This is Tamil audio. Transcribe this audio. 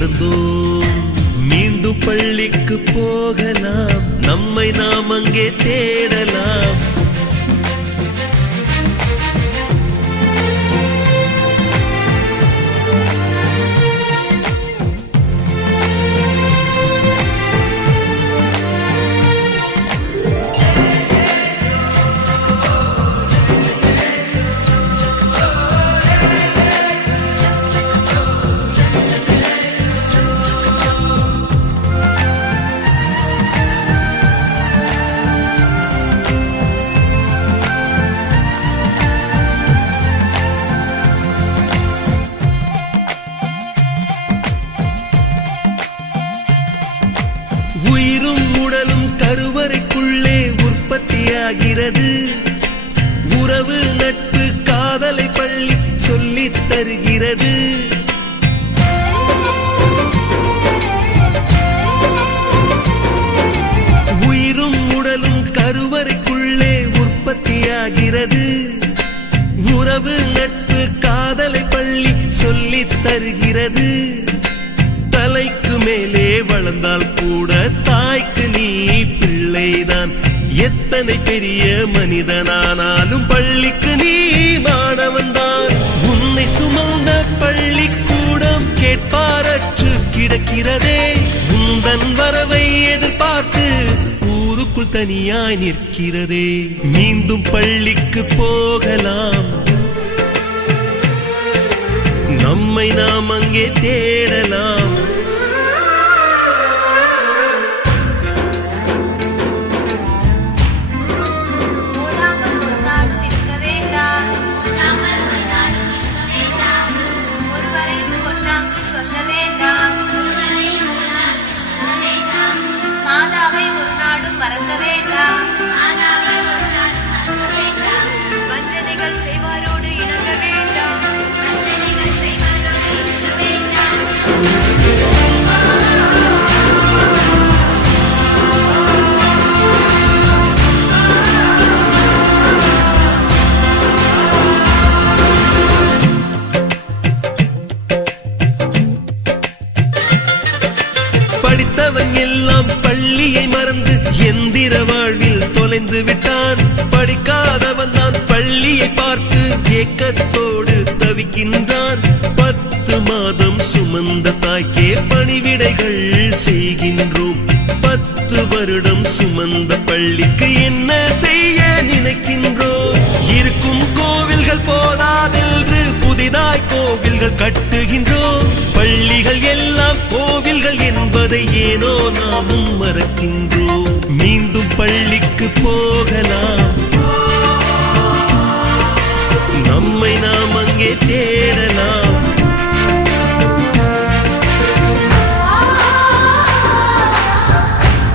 மறந்தோம். மீண்டும் பள்ளிக்கு போகலாம், நம்மை நாம் அங்கே தேடலாம். உயிரும் உடலும் கருவறைக்குள்ளே உற்பத்தியாகிறது. உறவு நட்பு காதலை பள்ளி சொல்லித் தருகிறது. உயிரும் உடலும் கருவறைக்குள்ளே உற்பத்தியாகிறது. உறவு நட்பு காதலை பள்ளி சொல்லித் தருகிறது. தலைக்கு மேலே வளர்ந்தால் கூட தாய்க்கு நீ பிள்ளைதான். எத்தனை பெரிய மனிதனானாலும் பள்ளிக்கு நீ மாணவன்தான். உன்னை சுமந்த பள்ளிக்கூடம் கேட்பாரற்று கிடக்கிறதே. உந்தன் வரவை எதிர்பார்த்து ஊருக்குள் தனியாய் நிற்கிறதே. மீண்டும் பள்ளிக்கு போகலாம், நம்மை நாம் அங்கே தேடலாம். மாதாவை ஒரு நாளும் மறக்க வேண்டாம். வஞ்சனைகள் செய்வாரோடு இணங்க வேண்டாம். படித்தவன் எல்லாம் பள்ளியை மறந்து எந்திர வாழ்வில் தொலைந்து விட்டான். படிக்காதவன் தான் பள்ளியை பார்த்து ஏக்கத்தோடு தவிக்கின்றான். 10 மாதம் சுமந்த தாய்க்கே பணிவிடைகள் செய்கின்றோம். 10 வருடம் சுமந்த பள்ளிக்கு என்ன செய்ய நினைக்கின்றோம்? இருக்கும் கோவில்கள் போதாதென்று புதிதாய் கோவில்கள் கட்டுகின்றோம். பள்ளிகள் எல்லாம் கோவில்கள் என்பதை ஏனோ நாமும் மறக்கின்றோம். மீண்டும் பள்ளிக்கு போகலாம்,